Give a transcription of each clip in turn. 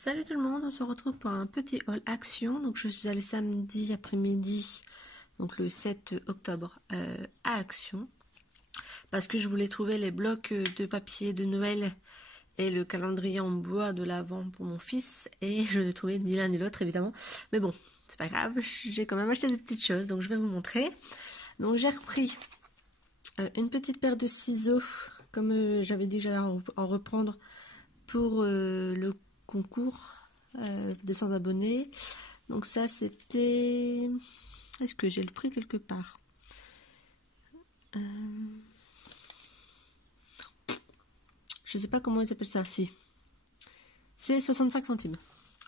Salut tout le monde, on se retrouve pour un petit haul action. Donc je suis allée samedi après-midi, donc le 7 octobre, à Action. Parce que je voulais trouver les blocs de papier de Noël et le calendrier en bois de l'Avent pour mon fils. Et je ne trouvais ni l'un ni l'autre évidemment. Mais bon, c'est pas grave, j'ai quand même acheté des petites choses, donc je vais vous montrer. Donc j'ai repris une petite paire de ciseaux, comme j'avais dit que j'allais en reprendre pour le concours des 100 abonnés. Donc ça c'était... Est-ce que j'ai le prix quelque part? Je sais pas comment ils appellent ça. Si. C'est 65 centimes.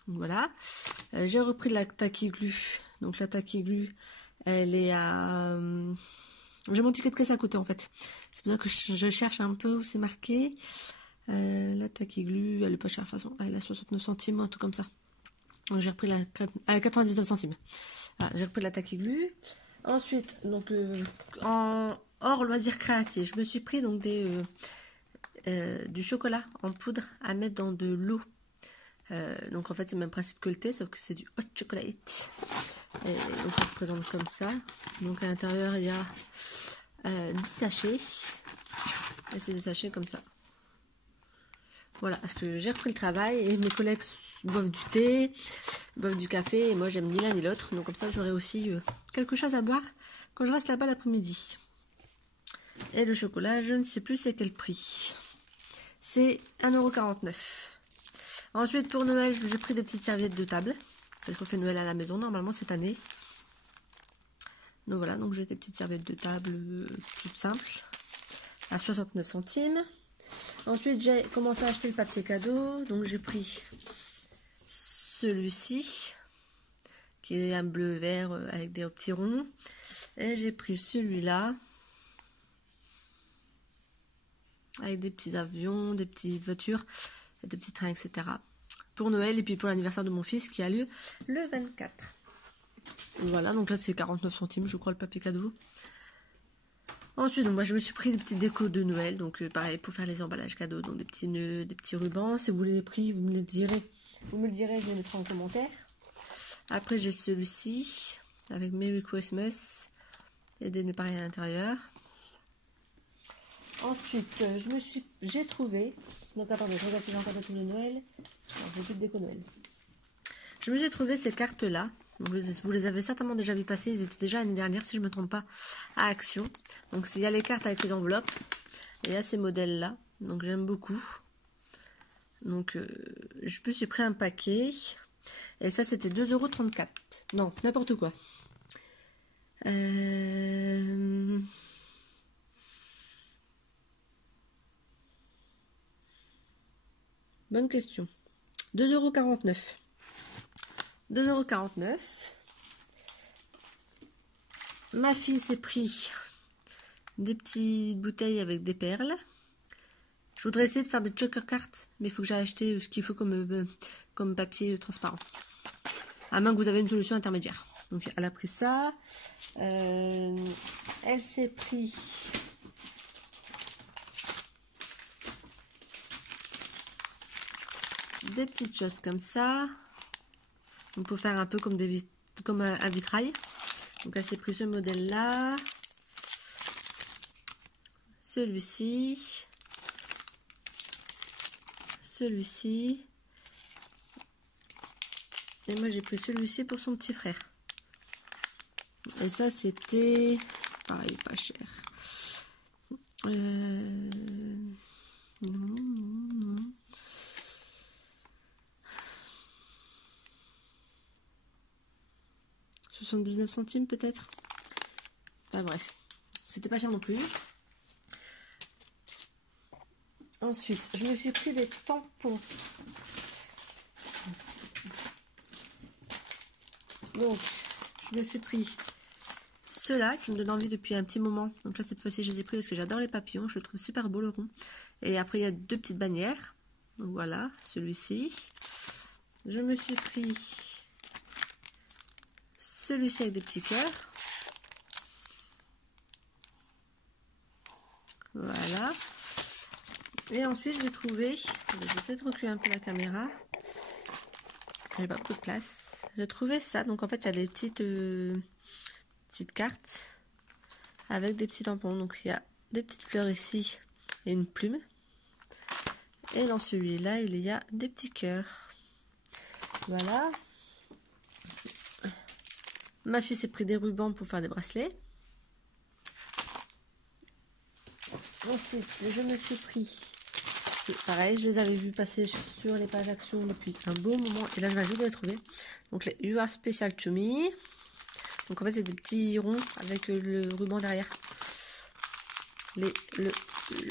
Donc voilà. J'ai repris la Tacky-Glu. Donc la Tacky-Glu, elle est à... J'ai mon ticket de caisse à côté en fait. C'est pour ça que je cherche un peu où c'est marqué. La Tacky-Glu, elle est pas chère de toute façon. Elle est à 69 centimes, un truc comme ça. Donc j'ai repris la 99 centimes. Voilà, j'ai repris la Tacky-Glu. Ensuite, donc en hors loisirs créatifs, je me suis pris donc du chocolat en poudre à mettre dans de l'eau. Donc en fait c'est le même principe que le thé, sauf que c'est du hot chocolate. Et donc ça se présente comme ça. Donc à l'intérieur il y a 10 sachets. Et c'est des sachets comme ça. Voilà, parce que j'ai repris le travail et mes collègues boivent du thé, boivent du café, et moi j'aime ni l'un ni l'autre. Donc comme ça j'aurai aussi quelque chose à boire quand je reste là-bas l'après-midi. Et le chocolat, je ne sais plus c'est quel prix. C'est 1,49 €. Ensuite pour Noël, j'ai pris des petites serviettes de table. Parce qu'on fait Noël à la maison normalement cette année. Donc voilà, donc j'ai des petites serviettes de table toutes simples. À 69 centimes. Ensuite, j'ai commencé à acheter le papier cadeau. Donc, j'ai pris celui-ci, qui est un bleu-vert avec des petits ronds. Et j'ai pris celui-là, avec des petits avions, des petites voitures, des petits trains, etc. Pour Noël et puis pour l'anniversaire de mon fils qui a lieu le 24. Voilà, donc là, c'est 49 centimes, je crois, le papier cadeau. Ensuite, donc moi je me suis pris des petites décos de Noël, donc pareil pour faire les emballages cadeaux, donc des petits nœuds, des petits rubans. Si vous voulez les prix, vous me le direz, je les mettrai en commentaire. Après j'ai celui-ci avec Merry Christmas et des nœuds pareils à l'intérieur. Ensuite, j'ai trouvé, donc attendez, je regarde si j'ai encore des trucs de Noël. Non, j'ai plus de déco Noël. Je me suis trouvé ces cartes là. Vous les avez certainement déjà vu passer, ils étaient déjà l'année dernière si je ne me trompe pas à Action. Donc il y a les cartes avec les enveloppes et il y a ces modèles là, donc j'aime beaucoup. Donc je me suis pris un paquet et ça c'était 2,34 €. Non, n'importe quoi. Bonne question. 2,49 €. 2,49 €. Ma fille s'est pris des petites bouteilles avec des perles. Je voudrais essayer de faire des joker cards, mais il faut que j'aille acheter ce qu'il faut comme papier transparent. À moins que vous avez une solution intermédiaire. Donc elle a pris ça. Elle s'est pris des petites choses comme ça. Donc pour faire un peu comme un vitrail. Donc elle s'est pris ce modèle là, celui-ci, celui-ci, et moi j'ai pris celui-ci pour son petit frère. Et ça c'était pareil, pas cher. Non. 79 centimes peut-être. Enfin bref, c'était pas cher non plus. Ensuite, je me suis pris des tampons. Donc, je me suis pris ceux-là qui me donnent envie depuis un petit moment. Donc là, cette fois-ci, je les ai pris parce que j'adore les papillons. Je le trouve super beau le rond. Et après, il y a deux petites bannières. Donc voilà, celui-ci. Je me suis pris celui-ci avec des petits cœurs. Voilà. Et ensuite, j'ai trouvé, je vais essayer de reculer un peu la caméra. J'ai pas beaucoup de place. J'ai trouvé ça. Donc en fait, il y a des petites cartes avec des petits tampons. Donc il y a des petites fleurs ici et une plume. Et dans celui-là, il y a des petits cœurs. Voilà. Ma fille s'est pris des rubans pour faire des bracelets. Ensuite, je me suis pris... Pareil, je les avais vus passer sur les pages Action depuis un beau moment. Et là, je viens juste de les trouver. Donc, les You Are Special to Me. Donc, en fait, c'est des petits ronds avec le ruban derrière. Le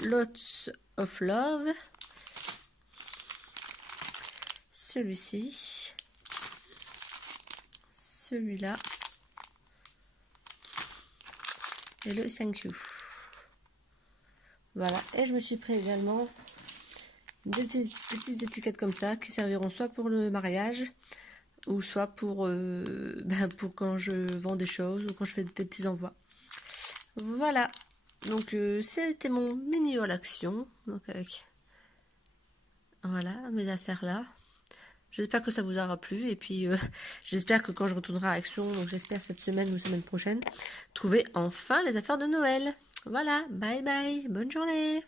Lots of Love. Celui-ci. Celui-là. Et le Thank You. Voilà. Et je me suis pris également des petites étiquettes comme ça qui serviront soit pour le mariage ou soit pour quand je vends des choses ou quand je fais des petits envois. Voilà. Donc c'était mon mini haul action. Donc avec voilà mes affaires là. J'espère que ça vous aura plu et puis j'espère que quand je retournerai à Action, donc j'espère cette semaine ou semaine prochaine, trouver enfin les affaires de Noël. Voilà, bye bye, bonne journée.